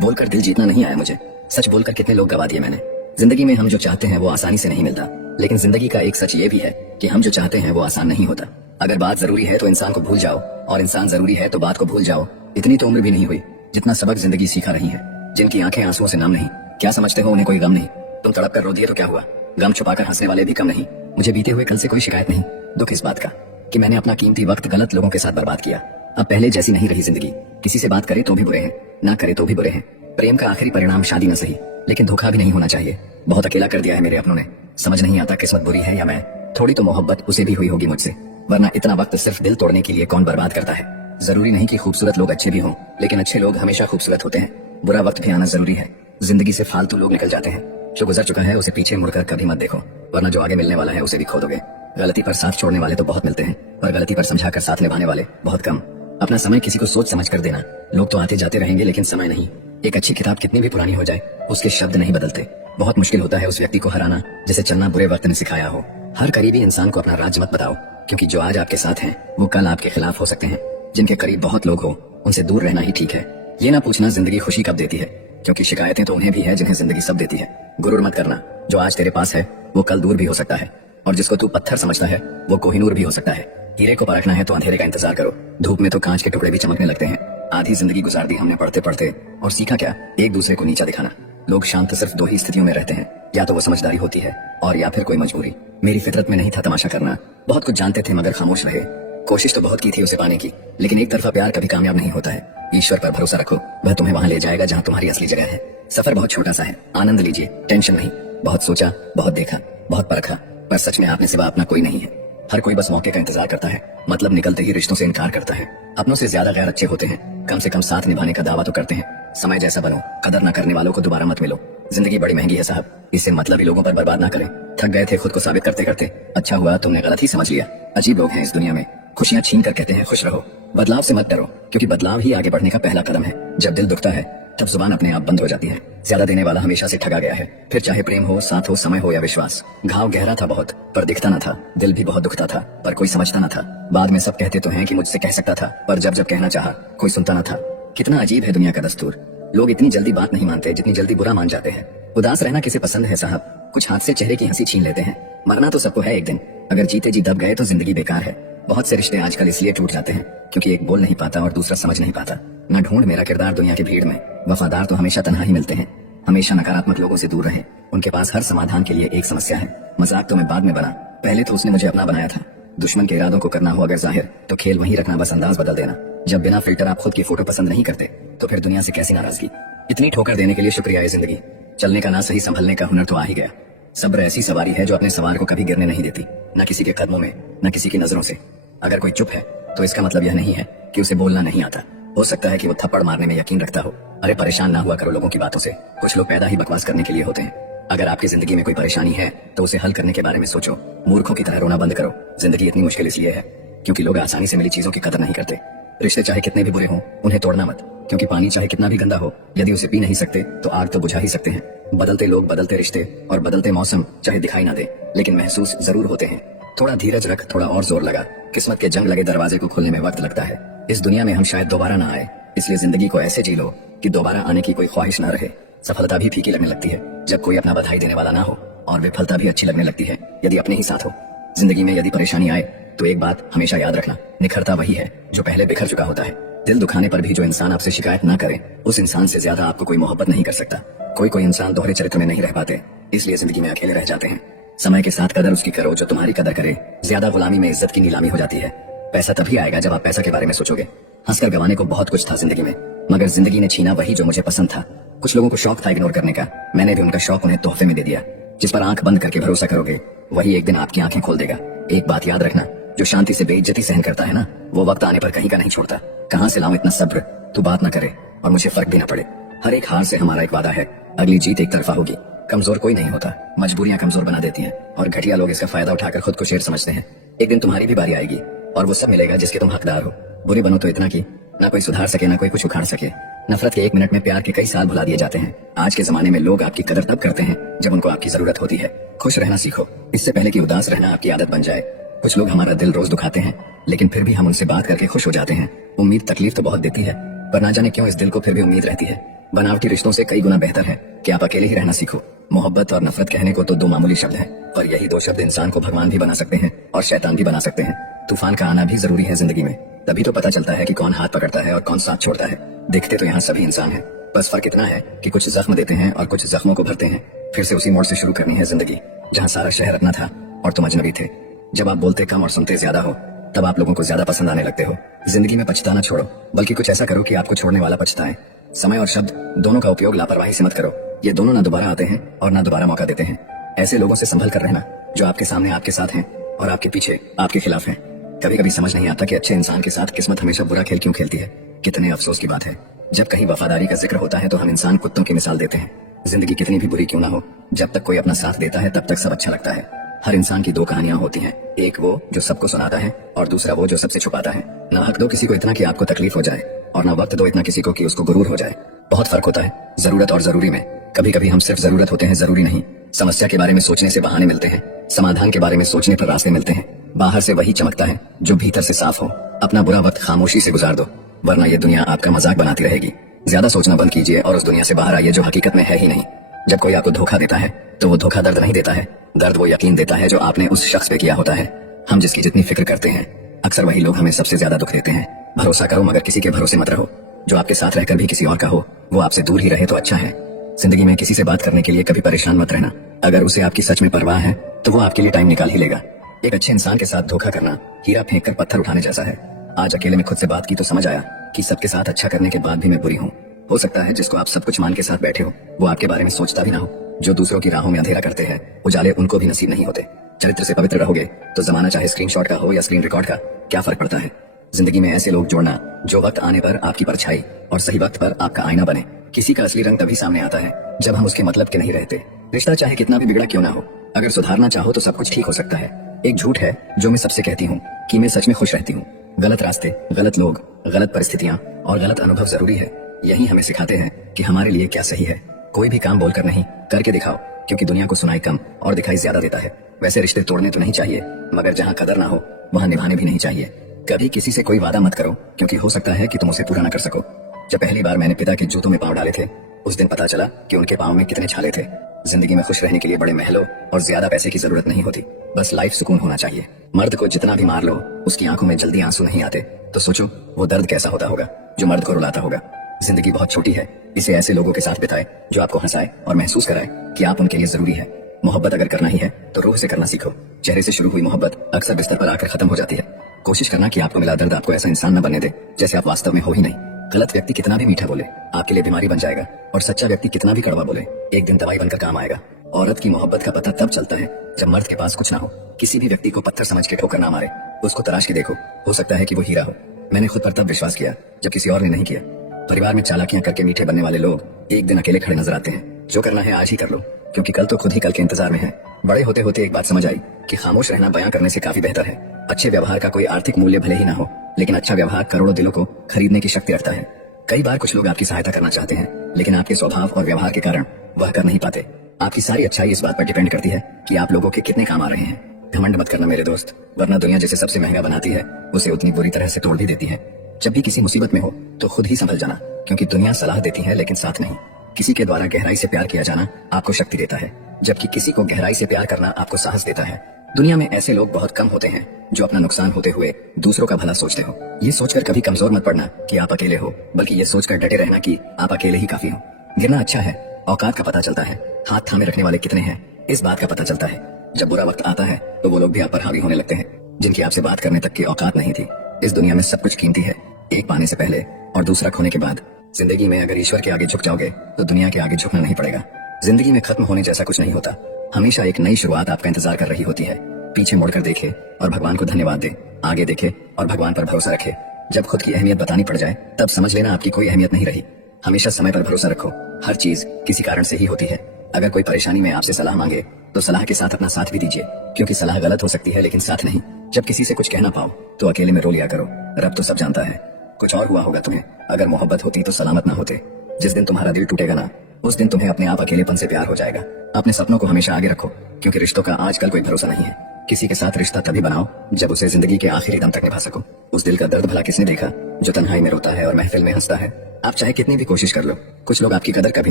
बोलकर दिल जीतना नहीं आया मुझे, सच बोलकर कितने लोग गवा दिए मैंने। जिंदगी में हम जो चाहते हैं वो आसानी से नहीं मिलता, लेकिन जिंदगी का एक सच ये भी है कि हम जो चाहते हैं वो आसान नहीं होता। अगर बात जरूरी है तो इंसान को भूल जाओ, और इंसान जरूरी है तो बात को भूल जाओ। इतनी तो उम्र भी नहीं हुई जितना सबक जिंदगी सिखा रही है। जिनकी आंखें आंसुओं से नम नहीं, क्या समझते हो उन्हें कोई गम नहीं। तुम तड़प कर रो दिए तो क्या हुआ, गम छुपाकर हंसने वाले भी कम नहीं। मुझे बीते हुए कल से कोई शिकायत नहीं, दुख इस बात का कि मैंने अपना कीमती वक्त गलत लोगों के साथ बर्बाद किया। अब पहले जैसी नहीं रही जिंदगी, किसी से बात करे तो भी बुरे हैं, ना करे तो भी बुरे हैं। प्रेम का आखिरी परिणाम शादी न सही, लेकिन धोखा भी नहीं होना चाहिए। बहुत अकेला कर दिया है मेरे अपनों ने, समझ नहीं आता किस्मत बुरी है या मैं। थोड़ी तो मोहब्बत उसे भी हुई होगी मुझसे, वरना इतना वक्त सिर्फ दिल तोड़ने के लिए कौन बर्बाद करता है। जरूरी नहीं कि खूबसूरत लोग अच्छे भी हों, लेकिन अच्छे लोग हमेशा खूबसूरत होते हैं। बुरा वक्त भी आना जरूरी है। जिंदगी से फालतू लोग निकल जाते हैं। जो गुजर चुका है उसे पीछे मुड़कर कभी मत देखो, वरना जो आगे मिलने वाला है उसे भी खो दोगे। गलती पर साथ छोड़ने वाले तो बहुत मिलते हैं, पर गलती पर समझाकर साथ निभाने वाले बहुत कम। अपना समय किसी को सोच समझ कर देना। लोग तो आते जाते रहेंगे लेकिन समय नहीं। एक अच्छी किताब कितनी भी पुरानी हो जाए, उसके शब्द नहीं बदलते। बहुत मुश्किल होता है उस व्यक्ति को हराना जिसे चलना बुरे वक्त ने सिखाया हो। हर करीबी इंसान को अपना राज मत बताओ, क्योंकि जो आज आपके साथ हैं वो कल आपके खिलाफ हो सकते हैं। जिनके करीब बहुत लोग हो उनसे दूर रहना ही ठीक है। ये ना पूछना जिंदगी खुशी कब देती है, क्योंकि शिकायतें तो उन्हें भी है जिन्हें जिंदगी सब देती है। गुरूर मत करना, जो आज तेरे पास है वो कल दूर भी हो सकता है, और जिसको तू पत्थर समझता है वो कोहिनूर भी हो सकता है। हीरे को परखना है तो अंधेरे का इंतजार करो, धूप में तो कांच के टुकड़े भी चमकने लगते हैं। आधी जिंदगी गुजार दी हमने पढ़ते पढ़ते, और सीखा क्या, एक दूसरे को नीचा दिखाना। लोग शांत सिर्फ दो ही स्थितियों में रहते हैं, या तो वो समझदारी होती है और या फिर कोई मजबूरी। मेरी फितरत में नहीं था तमाशा करना, बहुत कुछ जानते थे मगर खामोश रहे। कोशिश तो बहुत की थी उसे पाने की, लेकिन एक तरफा प्यार कभी कामयाब नहीं होता है। ईश्वर पर भरोसा रखो, वह तुम्हें वहां ले जाएगा जहां तुम्हारी असली जगह है। सफर बहुत छोटा सा है, आनंद लीजिए, टेंशन नहीं। बहुत सोचा, बहुत देखा, बहुत परखा, पर सच में आपने सिवा अपना कोई नहीं है। हर कोई बस मौके का इंतजार करता है, मतलब निकलते ही रिश्तों से इनकार करता है। अपनों से ज्यादा गैर अच्छे होते हैं, कम से कम साथ निभाने का दावा तो करते हैं। समय जैसा बनो, कदर न करने वालों को दोबारा मत मिलो। जिंदगी बड़ी महंगी है साहब, इसे मतलब ही लोगों पर बर्बाद ना करें। थक गए थे खुद को साबित करते करते, अच्छा हुआ तुमने गलत ही समझ लिया। अजीब लोग हैं इस दुनिया में, खुशियां छीन कर कहते हैं खुश रहो। बदलाव से मत डरो, क्योंकि बदलाव ही आगे बढ़ने का पहला कदम है। जब दिल दुखता है तब जुबान अपने आप बंद हो जाती है। ज्यादा देने वाला हमेशा से ठगा गया है, फिर चाहे प्रेम हो, साथ हो, समय हो या विश्वास। घाव गहरा था बहुत, पर दिखता न था। दिल भी बहुत दुखता था, पर कोई समझता न था। बाद में सब कहते तो हैं कि मुझसे कह सकता था, पर जब जब कहना चाहा कोई सुनता न था। कितना अजीब है दुनिया का दस्तूर, लोग इतनी जल्दी बात नहीं मानते जितनी जल्दी बुरा मान जाते हैं। उदास रहना किसे पसंद है साहब, कुछ हाथ से चेहरे की हंसी छीन लेते हैं। मरना तो सबको है एक दिन, अगर जीते जी दब गए तो जिंदगी बेकार है। बहुत से रिश्ते आजकल इसलिए टूट जाते हैं क्योंकि एक बोल नहीं पाता और दूसरा समझ नहीं पाता। न ढूंढ मेरा किरदार दुनिया की भीड़ में, वफादार तो हमेशा तन्हा ही मिलते हैं। हमेशा नकारात्मक लोगों से दूर रहे, उनके पास हर समाधान के लिए एक समस्या है। मजाक तो मैं बाद में बना, पहले तो उसने मुझे अपना बनाया था। दुश्मन के इरादों को करना हो अगर जाहिर, तो खेल वहीं रखना, बस अंदाज बदल देना। जब बिना फिल्टर आप खुद की फोटो पसंद नहीं करते तो फिर दुनिया से कैसी नाराजगी। इतनी ठोकर देने के लिए शुक्रिया है जिंदगी, चलने का ना सही संभलने का हुनर तो आ ही गया। सब्र ऐसी सवारी है जो अपने सवार को कभी गिरने नहीं देती, न किसी के कदमों में, न किसी की नजरों से। अगर कोई चुप है तो इसका मतलब यह नहीं है कि उसे बोलना नहीं आता। हो सकता है कि वो थप्पड़ मारने में यकीन रखता हो। अरे परेशान ना हुआ करो लोगों की बातों से, कुछ लोग पैदा ही बकवास करने के लिए होते हैं। अगर आपकी जिंदगी में कोई परेशानी है तो उसे हल करने के बारे में सोचो, मूर्खों की तरह रोना बंद करो। जिंदगी इतनी मुश्किल इसलिए है क्योंकि लोग आसानी से मिली चीजों की कदर नहीं करते। रिश्ते चाहे कितने भी बुरे हों उन्हें तोड़ना मत, क्योंकि पानी चाहे कितना भी गंदा हो, यदि उसे पी नहीं सकते तो आग तो बुझा ही सकते हैं। बदलते लोग, बदलते रिश्ते और बदलते मौसम चाहे दिखाई ना दे लेकिन महसूस जरूर होते हैं। थोड़ा धीरज रख, थोड़ा और जोर लगा, किस्मत के जंग लगे दरवाजे को खोलने में वक्त लगता है। इस दुनिया में हम शायद दोबारा ना आए, इसलिए जिंदगी को ऐसे जी लो कि दोबारा आने की कोई ख्वाहिश ना रहे। सफलता भी फीकी लगने लगती है जब कोई अपना बधाई देने वाला ना हो, और विफलता भी अच्छी लगने लगती है यदि अपने ही साथ हो। जिंदगी में यदि परेशानी आए तो एक बात हमेशा याद रखना, निखरता वही है जो पहले बिखर चुका होता है। दिल दुखाने पर भी जो इंसान आपसे शिकायत ना करे, उस इंसान से ज्यादा आपको कोई मोहब्बत नहीं कर सकता। कोई इंसान दोहरे चरित्र में नहीं रह पाते, इसलिए जिंदगी में अकेले रह जाते हैं। समय के साथ कदर उसकी करो जो तुम्हारी कदर करे, ज्यादा गुलामी में इज्जत की नीलामी हो जाती है। पैसा तभी आएगा जब आप पैसा के बारे में सोचोगे। हंसकर गंवाने को बहुत कुछ था जिंदगी में, मगर जिंदगी ने छीना वही जो मुझे पसंद था। कुछ लोगों को शौक था इग्नोर करने का, मैंने भी उनका शौक उन्हें तोहफे में दे दिया। जिस पर आंख बंद करके भरोसा करोगे वही एक दिन आपकी आंखें खोल देगा। एक बात याद रखना, जो शांति से बेइज्जती सहन करता है ना, वो वक्त आने पर कहीं का नहीं छोड़ता। कहां से लाऊं इतना सब्र, तू बात ना करे और मुझे फर्क भी ना पड़े। हर एक हार से हमारा एक वादा है, अगली जीत एक तरफा होगी। कमजोर कोई नहीं होता, मजबूरियां कमजोर बना देती हैं, और घटिया लोग इसका फायदा उठाकर खुद को शेर समझते हैं। एक दिन तुम्हारी भी बारी आएगी और वो सब मिलेगा जिसके तुम हकदार हो। बुरे बनो तो इतना की ना कोई सुधार सके, ना कोई कुछ उखाड़ सके। नफरत के 1 मिनट में प्यार के कई साल भुला दिए जाते हैं। आज के जमाने में लोग आपकी कदर तब करते हैं जब उनको आपकी जरूरत होती है। खुश रहना सीखो, इससे पहले कि उदास रहना आपकी आदत बन जाए। कुछ लोग हमारा दिल रोज दुखाते हैं, लेकिन फिर भी हम उनसे बात करके खुश हो जाते हैं। उम्मीद तकलीफ तो बहुत देती है, पर ना जाने क्यों इस दिल को फिर भी उम्मीद रहती है। बनावटी रिश्तों से कई गुना बेहतर है कि आप अकेले ही रहना सीखो। मोहब्बत और नफरत कहने को तो दो मामूली शब्द हैं, पर यही दो शब्द इंसान को भगवान भी बना सकते हैं और शैतान भी बना सकते हैं। तूफान का आना भी जरूरी है जिंदगी में, तभी तो पता चलता है कि कौन हाथ पकड़ता है और कौन साथ छोड़ता है। दिखते तो यहाँ सभी इंसान हैं, बस फर्क इतना है कि कुछ जख्म देते हैं और कुछ जख्मों को भरते हैं। फिर से उसी मोड़ से शुरू करनी है जिंदगी, जहाँ सारा शहर अपना था और तुम अजनबी थे। जब आप बोलते कम और सुनते ज्यादा हो, तब आप लोगों को ज्यादा पसंद आने लगते हो। जिंदगी में पछताना छोड़ो, बल्कि कुछ ऐसा करो कि आपको छोड़ने वाला पछताए। समय और शब्द दोनों का उपयोग लापरवाही से मत करो, ये दोनों ना दोबारा आते हैं और ना दोबारा मौका देते हैं। ऐसे लोगों से संभल कर रहना जो आपके सामने आपके साथ हैं और आपके पीछे आपके खिलाफ हैं। कभी कभी समझ नहीं आता कि अच्छे इंसान के साथ किस्मत हमेशा बुरा खेल क्यों खेलती है। कितने अफसोस की बात है, जब कहीं वफादारी का जिक्र होता है तो हम इंसान कुत्तों की मिसाल देते हैं। जिंदगी कितनी भी बुरी क्यों ना हो, जब तक कोई अपना साथ देता है तब तक सब अच्छा लगता है। हर इंसान की दो कहानियां होती हैं, एक वो जो सबको सुनाता है और दूसरा वो जो सबसे छुपाता है। ना हक दो किसी को इतना कि आपको तकलीफ हो जाए, और ना वक्त दो इतना किसी को कि उसको गुरूर हो जाए। बहुत फर्क होता है जरूरत और जरूरी में। कभी कभी हम सिर्फ जरूरत होते हैं, जरूरी नहीं। समस्या के बारे में सोचने से बहाने मिलते हैं, समाधान के बारे में सोचने पर रास्ते मिलते हैं। बाहर से वही चमकता है जो भीतर से साफ हो। अपना बुरा वक्त खामोशी से गुजार दो, वरना ये दुनिया आपका मजाक बनाती रहेगी। ज्यादा सोचना बंद कीजिए और उस दुनिया से बाहर आइए जो हकीकत में है ही नहीं। जब कोई आपको धोखा देता है तो वो धोखा दर्द नहीं देता है, दर्द वो यकीन देता है जो आपने उस शख्स पे किया होता है। हम जिसकी जितनी फिक्र करते हैं, अक्सर वही लोग हमें सबसे ज्यादा दुख देते हैं। भरोसा करो मगर किसी के भरोसे मत रहो। जो आपके साथ रहकर भी किसी और का हो, वो आपसे दूर ही रहे तो अच्छा है। जिंदगी में किसी से बात करने के लिए कभी परेशान मत रहना। अगर उसे आपकी सच में परवाह है तो वो आपके लिए टाइम निकाल ही लेगा। एक अच्छे इंसान के साथ धोखा करना हीरा फेंक कर पत्थर उठाने जैसा है। आज अकेले में खुद से बात की तो समझ आया कि सबके साथ अच्छा करने के बाद भी मैं बुरी हूँ। हो सकता है जिसको आप सब कुछ मान के साथ बैठे हो, वो आपके बारे में सोचता भी ना हो। जो दूसरों की राहों में अंधेरा करते हैं, उजाले उनको भी नसीब नहीं होते। चरित्र से पवित्र रहोगे तो जमाना चाहे स्क्रीनशॉट का हो या स्क्रीन रिकॉर्ड का, क्या फर्क पड़ता है। जिंदगी में ऐसे लोग जोड़ना जो वक्त आने पर आपकी परछाई और सही वक्त पर आपका आईना बने। किसी का असली रंग तभी सामने आता है जब हम उसके मतलब के नहीं रहते। रिश्ता चाहे कितना भी बिगड़ा क्यों ना हो, अगर सुधारना चाहो तो सब कुछ ठीक हो सकता है। एक झूठ है जो मैं सबसे कहती हूँ कि मैं सच में खुश रहती हूँ। गलत रास्ते, गलत लोग, गलत परिस्थितियाँ और गलत अनुभव जरूरी है। यही हमें सिखाते हैं कि हमारे लिए क्या सही है। कोई भी काम बोलकर नहीं, करके दिखाओ, क्योंकि दुनिया को सुनाई कम और दिखाई ज्यादा देता है। वैसे रिश्ते तोड़ने तो नहीं चाहिए, मगर जहाँ कदर ना हो वहाँ निभाने भी नहीं चाहिए। कभी किसी से कोई वादा मत करो, क्योंकि हो सकता है कि तुम उसे पूरा न कर सको। जब पहली बार मैंने पिता के जूतों में पाँव डाले थे, उस दिन पता चला कि उनके पाँव में कितने छाले थे। जिंदगी में खुश रहने के लिए बड़े महलों और ज्यादा पैसे की जरूरत नहीं होती, बस लाइफ सुकून होना चाहिए। मर्द को जितना भी मार लो, उसकी आंखों में जल्दी आंसू नहीं आते, तो सोचो वो दर्द कैसा होता होगा जो मर्द को रुलाता होगा। जिंदगी बहुत छोटी है, इसे ऐसे लोगों के साथ बिताए जो आपको हंसाए और महसूस कराए कि आप उनके लिए जरूरी है। मोहब्बत अगर करना ही है तो रूह से करना सीखो। चेहरे से शुरू हुई मोहब्बत अक्सर बिस्तर पर आकर खत्म हो जाती है। कोशिश करना कि आपको मिला दर्द आपको ऐसा इंसान न बनने दे जैसे आप वास्तव में हो ही नहीं। गलत व्यक्ति कितना भी मीठा बोले आपके लिए बीमारी बन जाएगा, और सच्चा व्यक्ति कितना भी कड़वा बोले एक दिन दवाई बनकर काम आएगा। औरत की मोहब्बत का पता तब चलता है जब मर्द के पास कुछ ना हो। किसी भी व्यक्ति को पत्थर समझ के ठोकर ना मारे, उसको तराश के देखो, हो सकता है कि वो हीरा हो। मैंने खुद पर तब विश्वास किया जब किसी और ने नहीं किया। परिवार में चालाकियां करके मीठे बनने वाले लोग एक दिन अकेले खड़े नजर आते हैं। जो करना है आज ही कर लो, क्योंकि कल तो खुद ही कल के इंतजार में है। बड़े होते होते एक बात समझ आई कि खामोश रहना बयां करने से काफी बेहतर है। अच्छे व्यवहार का कोई आर्थिक मूल्य भले ही ना हो, लेकिन अच्छा व्यवहार करोड़ों दिलों को खरीदने की शक्ति रखता है। कई बार कुछ लोग आपकी सहायता करना चाहते हैं, लेकिन आपके स्वभाव और व्यवहार के कारण वह कर नहीं पाते। आपकी सारी अच्छाई इस बात पर डिपेंड करती है कि आप लोगों के कितने काम आ रहे हैं। घमंड मत करना मेरे दोस्त, वरना दुनिया जिसे सबसे महंगा बनाती है उसे उतनी बुरी तरह से तोड़ भी देती है। जब भी किसी मुसीबत में हो तो खुद ही संभल जाना, क्योंकि दुनिया सलाह देती है लेकिन साथ नहीं। किसी के द्वारा गहराई से प्यार किया जाना आपको शक्ति देता है, जबकि किसी को गहराई से प्यार करना आपको साहस देता है। दुनिया में ऐसे लोग बहुत कम होते हैं जो अपना नुकसान होते हुए दूसरों का भला सोचते हो। ये सोचकर कभी कमजोर मत पड़ना कि आप अकेले हो, बल्कि ये सोचकर डटे रहना कि आप अकेले ही काफी हो। गिरना अच्छा है, औकात का पता चलता है। हाथ थामे रखने वाले कितने हैं इस बात का पता चलता है। जब बुरा वक्त आता है तो वो लोग भी आप पर हावी होने लगते हैं जिनकी आपसे बात करने तक की औकात नहीं थी। इस दुनिया में सब कुछ कीमती है, एक पाने से पहले और दूसरा खोने के बाद। जिंदगी में अगर ईश्वर के आगे झुक जाओगे तो दुनिया के आगे झुकना नहीं पड़ेगा। जिंदगी में खत्म होने जैसा कुछ नहीं होता, हमेशा एक नई शुरुआत आपका इंतजार कर रही होती है। पीछे मुड़कर देखे और भगवान को धन्यवाद दे, आगे देखे और भगवान पर भरोसा रखे। जब खुद की अहमियत बतानी पड़ जाए तब समझ लेना आपकी कोई अहमियत नहीं रही। हमेशा समय पर भरोसा रखो, हर चीज किसी कारण से ही होती है। अगर कोई परेशानी में आपसे सलाह मांगे तो सलाह के साथ अपना साथ भी दीजिए, क्योंकि सलाह गलत हो सकती है लेकिन साथ नहीं। जब किसी से कुछ कहना पाओ तो अकेले में रो लिया करो, रब तो सब जानता है। कुछ और हुआ होगा तुम्हें, अगर मोहब्बत होती तो सलामत ना होते। जिस दिन तुम्हारा दिल टूटेगा ना, उस दिन तुम्हें अपने आप अकेलेपन से प्यार हो जाएगा। अपने सपनों को हमेशा आगे रखो, क्योंकि रिश्तों का आजकल कोई भरोसा नहीं है। किसी के साथ रिश्ता तभी बनाओ जब उसे जिंदगी के आखिरी दम तक निभा सको। उस दिल का दर्द भला किसने देखा जो तन्हाई में रोता है और महफिल में हंसता है। आप चाहे कितनी भी कोशिश कर लो, कुछ लोग आपकी कदर कभी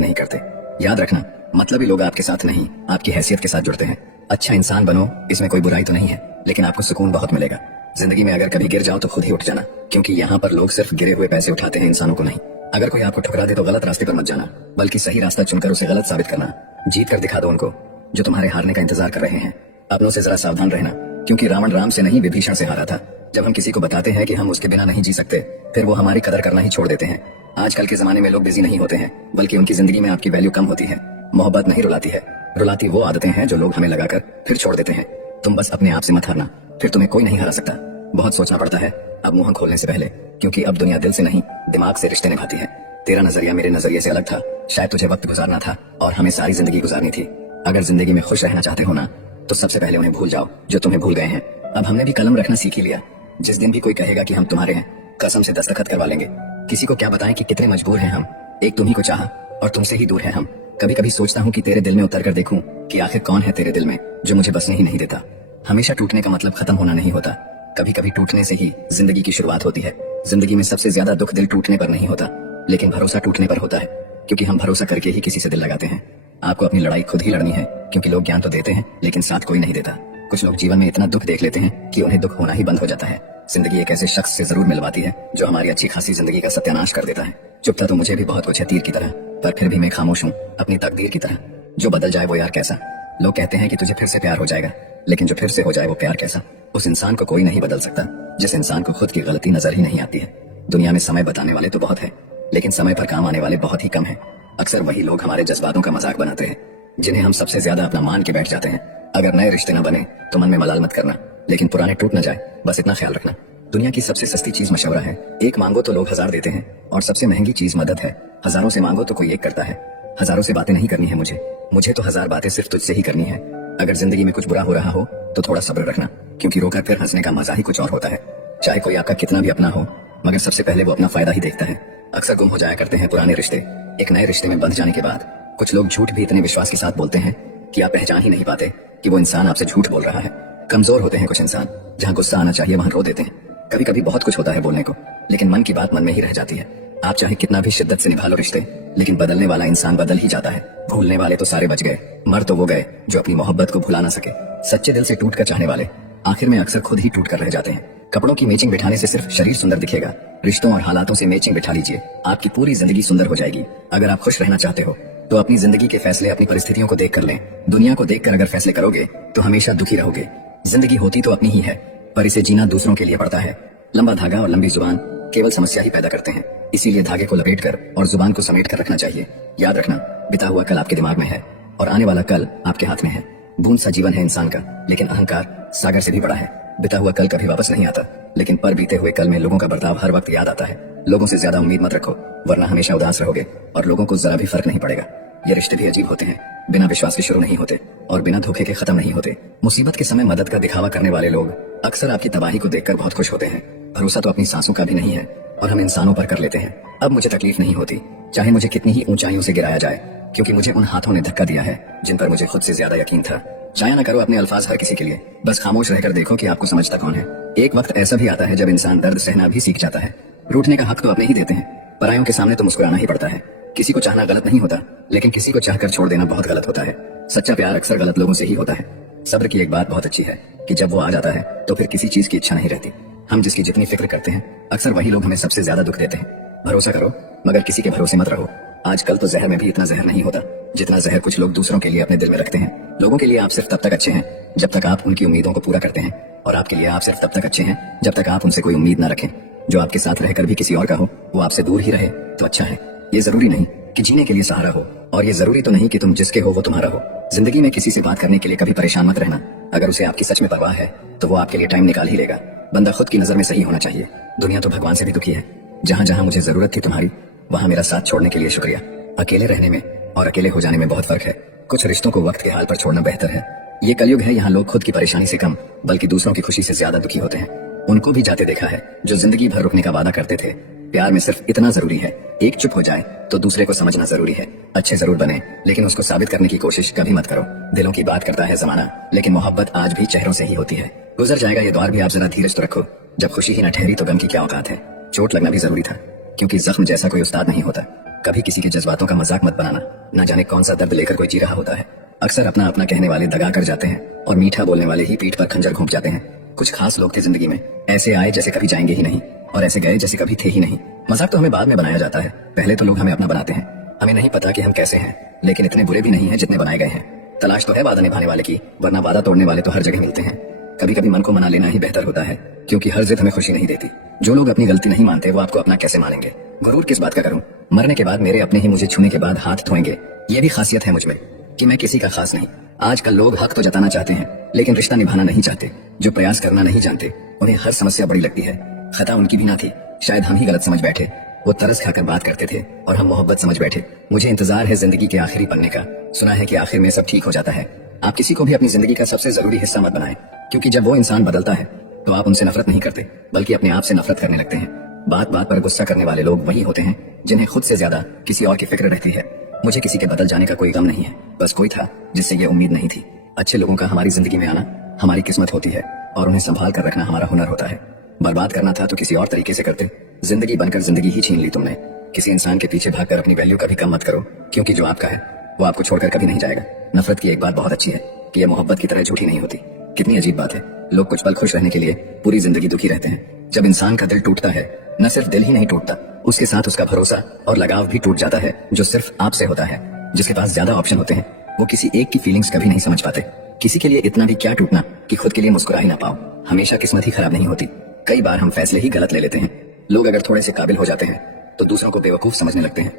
नहीं करते। याद रखना, मतलबी लोग आपके साथ नहीं, आपकी हैसियत के साथ जुड़ते हैं। अच्छा इंसान बनो, इसमें कोई बुराई तो नहीं है, लेकिन आपको सुकून बहुत मिलेगा। जिंदगी में अगर कभी गिर जाओ तो खुद ही उठ जाना, क्योंकि यहाँ पर लोग सिर्फ गिरे हुए पैसे उठाते हैं, इंसानों को नहीं। अगर कोई आपको ठुकरा दे तो गलत रास्ते पर मत जाना, बल्कि सही रास्ता चुनकर उसे गलत साबित करना। जीत कर दिखा दो उनको जो तुम्हारे हारने का इंतजार कर रहे हैं। अपनों से जरा सावधान रहना, क्योंकि रावण राम से नहीं विभीषण से हारा था। जब हम किसी को बताते हैं कि हम उसके बिना नहीं जी सकते, फिर वो हमारी कदर करना ही छोड़ देते हैं। आजकल के जमाने में लोग बिजी नहीं होते हैं, बल्कि उनकी जिंदगी में आपकी वैल्यू कम होती है। मोहब्बत नहीं रुलाती है, रुलाती वो आदतें हैं जो लोग हमें लगाकर फिर छोड़ देते हैं। तुम बस अपने आप से मत हारना, फिर तुम्हें कोई नहीं हरा सकता। बहुत सोचना पड़ता है अब मुंह खोलने से पहले, क्योंकि अब दुनिया दिल से नहीं दिमाग से रिश्ते निभाती है। तेरा नजरिया मेरे नजरिए से अलग था, शायद तुझे वक्त गुजारना था और हमें सारी जिंदगी गुजारनी थी। अगर जिंदगी में खुश रहना चाहते हो ना, तो सबसे पहले उन्हें भूल जाओ जो तुम्हें भूल गए हैं। अब हमने भी कलम रखना सीख ही लिया। जिस दिन भी कोई कहेगा कि हम तुम्हारे हैं, कसम से दस्तखत करवा लेंगे। किसी को क्या बताएं कि कितने मजबूर हैं हम। एक तुम ही को चाहा और तुमसे ही दूर है हम। कभी कभी सोचता हूँ कि तेरे दिल में उतर कर देखूं कि आखिर कौन है तेरे दिल में जो मुझे बसने ही नहीं देता। हमेशा टूटने का मतलब खत्म होना नहीं होता, कभी कभी टूटने से ही जिंदगी की शुरुआत होती है। जिंदगी में सबसे ज्यादा दुख दिल टूटने पर नहीं होता, लेकिन भरोसा टूटने पर होता है, क्योंकि हम भरोसा करके ही किसी से दिल लगाते हैं। आपको अपनी लड़ाई खुद ही लड़नी है, क्योंकि लोग ज्ञान तो देते हैं लेकिन साथ कोई नहीं देता। कुछ लोग जीवन में इतना दुख देख लेते हैं कि उन्हें दुख होना ही बंद हो जाता है। जिंदगी एक ऐसे शख्स से जरूर मिलवाती है जो हमारी अच्छी खासी जिंदगी का सत्यानाश कर देता है। चुपता तो मुझे भी बहुत कुछ है तीर की तरह, पर फिर भी मैं खामोश हूँ अपनी तकदीर की तरह। जो बदल जाए वो यार कैसा। लोग कहते हैं कि तुझे फिर से प्यार हो जाएगा, लेकिन जो फिर से हो जाए वो प्यार कैसा। उस इंसान को कोई नहीं बदल सकता जिस इंसान को खुद की गलती नजर ही नहीं आती है। दुनिया में समय बताने वाले तो बहुत है, लेकिन समय पर काम आने वाले बहुत ही कम है। अक्सर वही लोग हमारे जज्बातों का मजाक बनाते हैं, जिन्हें हम सबसे ज्यादा अपना मान के बैठ जाते हैं। अगर नए रिश्ते न बने तो मन में मलाल मत करना, लेकिन पुराने टूट न जाए, बस इतना ख्याल रखना। दुनिया की सबसे सस्ती चीज मशवरा है। एक मांगो तो लोग 1000 देते हैं, और सबसे महंगी चीज मदद है। हजारों से मांगो तो कोई एक करता है। हजारों से बातें नहीं करनी है मुझे तो 1000 बातें सिर्फ तुझसे ही करनी है। अगर जिंदगी में कुछ बुरा हो रहा हो तो थोड़ा सब्र रखना, क्योंकि रोकर फिर हंसने का मजा ही कुछ और होता है। चाहे कोई आपका कितना भी अपना हो, मगर सबसे पहले वो अपना फायदा ही देखता है। अक्सर गुम हो जाया करते हैं पुराने रिश्ते। एक नए रिश्ते में बंध जाने के बाद कुछ लोग झूठ भी इतने विश्वास के साथ बोलते हैं कि आप पहचान ही नहीं पाते कि वो इंसान आपसे झूठ बोल रहा है। कमजोर होते हैं कुछ इंसान, जहाँ गुस्सा आना चाहिए वहाँ रो देते हैं। कभी कभी बहुत कुछ होता है बोलने को, लेकिन मन की बात मन में ही रह जाती है। आप चाहे कितना भी शिद्दत से निभा लो रिश्ते, लेकिन बदलने वाला इंसान बदल ही जाता है। भूलने वाले तो सारे बच गए, मर तो वो गए जो अपनी मोहब्बत को भुला ना सके। सच्चे दिल से टूट कर चाहने वाले आखिर में अक्सर खुद ही टूट कर रह जाते हैं। कपड़ों की मैचिंग बिठाने से सिर्फ शरीर सुंदर दिखेगा, रिश्तों और हालातों से मैचिंग बिठा लीजिए, आपकी पूरी जिंदगी सुंदर हो जाएगी। अगर आप खुश रहना चाहते हो तो अपनी जिंदगी के फैसले अपनी परिस्थितियों को देख कर लें। दुनिया को देखकर अगर फैसले करोगे तो हमेशा दुखी रहोगे। जिंदगी होती तो अपनी ही है, पर इसे जीना दूसरों के लिए पड़ता है। लंबा धागा और लंबी जुबान केवल समस्या ही पैदा करते हैं, इसीलिए धागे को लपेट कर और जुबान को समेट कर रखना चाहिए। याद रखना, बिता हुआ कल आपके दिमाग में है और आने वाला कल आपके हाथ में है। बूंद सा जीवन है इंसान का, लेकिन अहंकार सागर से भी बड़ा है। बिता हुआ कल कभी वापस नहीं आता, लेकिन पर बीते हुए कल में लोगों का बर्ताव हर वक्त याद आता है। लोगों से ज्यादा उम्मीद मत रखो, वरना हमेशा उदास रहोगे और लोगों को जरा भी फर्क नहीं पड़ेगा। ये रिश्ते भी अजीब होते हैं, बिना विश्वास के शुरू नहीं होते और बिना धोखे के खत्म नहीं होते। मुसीबत के समय मदद का दिखावा करने वाले लोग अक्सर आपकी तबाही को देखकर बहुत खुश होते हैं। भरोसा तो अपनी सांसों का भी नहीं है और हम इंसानों पर कर लेते हैं। अब मुझे तकलीफ नहीं होती, चाहे मुझे कितनी ही ऊंचाइयों से गिराया जाए, क्योंकि मुझे उन हाथों ने धक्का दिया है जिन पर मुझे खुद से ज्यादा यकीन था। चाहे ना करो अपने अल्फाज हर किसी के लिए, बस खामोश रहकर देखो कि आपको समझता कौन है। एक वक्त ऐसा भी आता है जब इंसान दर्द सहना भी सीख जाता है। रूठने का हक तो अपने ही देते हैं, परायों के सामने तो मुस्कुराना ही पड़ता है। किसी को चाहना गलत नहीं होता, लेकिन किसी को चाहकर छोड़ देना बहुत गलत होता है। सच्चा प्यार अक्सर गलत लोगों से ही होता है। सब्र की एक बात बहुत अच्छी है कि जब वो आ जाता है तो फिर किसी चीज की इच्छा नहीं रहती। हम जिसकी जितनी फिक्र करते हैं अक्सर वही लोग हमें सबसे ज्यादा दुख देते हैं। भरोसा करो, मगर किसी के भरोसे मत रहो। आजकल तो जहर में भी इतना जहर नहीं होता जितना जहर कुछ लोग दूसरों के लिए अपने दिल में रखते हैं। लोगों के लिए आप सिर्फ तब तक अच्छे हैं जब तक आप उनकी उम्मीदों को पूरा करते हैं, और आपके लिए आप सिर्फ तब तक अच्छे हैं जब तक आप उनसे कोई उम्मीद न रखें। जो आपके साथ रहकर भी किसी और का हो, वो आपसे दूर ही रहे तो अच्छा है। ये जरूरी नहीं कि जीने के लिए सहारा हो, और ये जरूरी तो नहीं कि तुम जिसके हो वो तुम्हारा हो। जिंदगी में किसी से बात करने के लिए कभी परेशान मत रहना। अगर उसे आपकी सच में परवाह है तो वो आपके लिए टाइम निकाल ही लेगा। बंदा खुद की नजर में सही होना चाहिए। दुनिया तो भगवान से भी दुखी है। जहाँ जहाँ मुझे जरूरत थी तुम्हारी, वहाँ मेरा साथ छोड़ने के लिए शुक्रिया। अकेले रहने में और अकेले हो जाने में बहुत फर्क है। कुछ रिश्तों को वक्त के हाल पर छोड़ना बेहतर है। ये कलयुग है, यहाँ लोग खुद की परेशानी से कम बल्कि दूसरों की खुशी से ज्यादा दुखी होते हैं। उनको भी जाते देखा है जो जिंदगी भर रुकने का वादा करते थे, प्यार में सिर्फ इतना जरूरी है, एक चुप हो जाए तो दूसरे को समझना जरूरी है। अच्छे जरूर बने, लेकिन उसको साबित करने की कोशिश कभी मत करो। दिलों की बात करता है जमाना, लेकिन मोहब्बत आज भी चेहरों से ही होती है। गुजर जाएगा ये दौर भी, आप जरा धीरज तो रखो। जब खुशी ही न ठहरी तो गम की क्या औकात है। चोट लगना भी जरूरी था, क्योंकि जख्म जैसा कोई उस्ताद नहीं होता। कभी किसी के जज्बातों का मजाक मत बनाना, ना जाने कौन सा दर्द लेकर कोई जी रहा होता है। अक्सर अपना अपना कहने वाले दगा कर जाते हैं और मीठा बोलने वाले ही पीठ पर खंजर घोंप जाते हैं। कुछ खास लोग थे जिंदगी में, ऐसे आए जैसे कभी जाएंगे ही नहीं, और ऐसे गए जैसे कभी थे ही नहीं। मजाक तो हमें बाद में बनाया जाता है, पहले तो लोग हमें अपना बनाते हैं। हमें नहीं पता कि हम कैसे हैं, लेकिन इतने बुरे भी नहीं हैं जितने बनाए गए हैं। तलाश तो है वादा निभाने वाले की, वरना वादा तोड़ने वाले तो हर जगह मिलते हैं। कभी कभी मन को मना लेना ही बेहतर होता है, क्योंकि हर जिद हमें खुशी नहीं देती। जो लोग अपनी गलती नहीं मानते वो आपको अपना कैसे मानेंगे। गुरूर किस बात का करूं, मरने के बाद मेरे अपने ही मुझे छूने के बाद हाथ धोएंगे। ये भी खासियत है मुझमें कि मैं किसी का खास नहीं। आजकल लोग हक तो जताना चाहते हैं, लेकिन रिश्ता निभाना नहीं चाहते। जो प्रयास करना नहीं जानते उन्हें हर समस्या बड़ी लगती है। खता उनकी भी ना थी, शायद हम ही गलत समझ बैठे। वो तरस खाकर बात करते थे और हम मोहब्बत समझ बैठे। मुझे इंतजार है जिंदगी के आखिरी पन्ने का, सुना है कि आखिर में सब ठीक हो जाता है। आप किसी को भी अपनी जिंदगी का सबसे जरूरी हिस्सा मत बनाएं, क्योंकि जब वो इंसान बदलता है तो आप उनसे नफरत नहीं करते, बल्कि अपने आप से नफरत करने लगते हैं। बात बात पर गुस्सा करने वाले लोग वही होते हैं जिन्हें खुद से ज्यादा किसी और की फिक्र रहती है। मुझे किसी के बदल जाने का कोई गम नहीं है, बस कोई था जिससे ये उम्मीद नहीं थी। अच्छे लोगों का हमारी जिंदगी में आना हमारी किस्मत होती है, और उन्हें संभाल कर रखना हमारा हुनर होता है। बर्बाद करना था तो किसी और तरीके से करते, जिंदगी बनकर जिंदगी ही छीन ली तुमने। किसी इंसान के पीछे भागकर अपनी वैल्यू कभी कम मत करो, क्योंकि जो आपका है वो आपको छोड़कर कभी नहीं जाएगा। नफरत की एक बात बहुत अच्छी है कि यह मोहब्बत की तरह झूठी नहीं होती। कितनी अजीब बात है, लोग कुछ पल खुश रहने के लिए पूरी जिंदगी दुखी रहते हैं। जब इंसान का दिल टूटता है, न सिर्फ दिल ही नहीं टूटता, उसके साथ उसका भरोसा और लगाव भी टूट जाता है, जो सिर्फ आपसे होता है। जिसके पास ज्यादा ऑप्शन होते हैं वो किसी एक की फीलिंग्स कभी नहीं समझ पाते। किसी के लिए इतना भी क्या टूटना कि खुद के लिए मुस्कुरा ही ना पाओ। हमेशा किस्मत ही खराब नहीं होती, कई बार हम फैसले ही गलत ले लेते हैं। लोग अगर थोड़े से काबिल हो जाते हैं तो दूसरों को बेवकूफ समझने लगते हैं।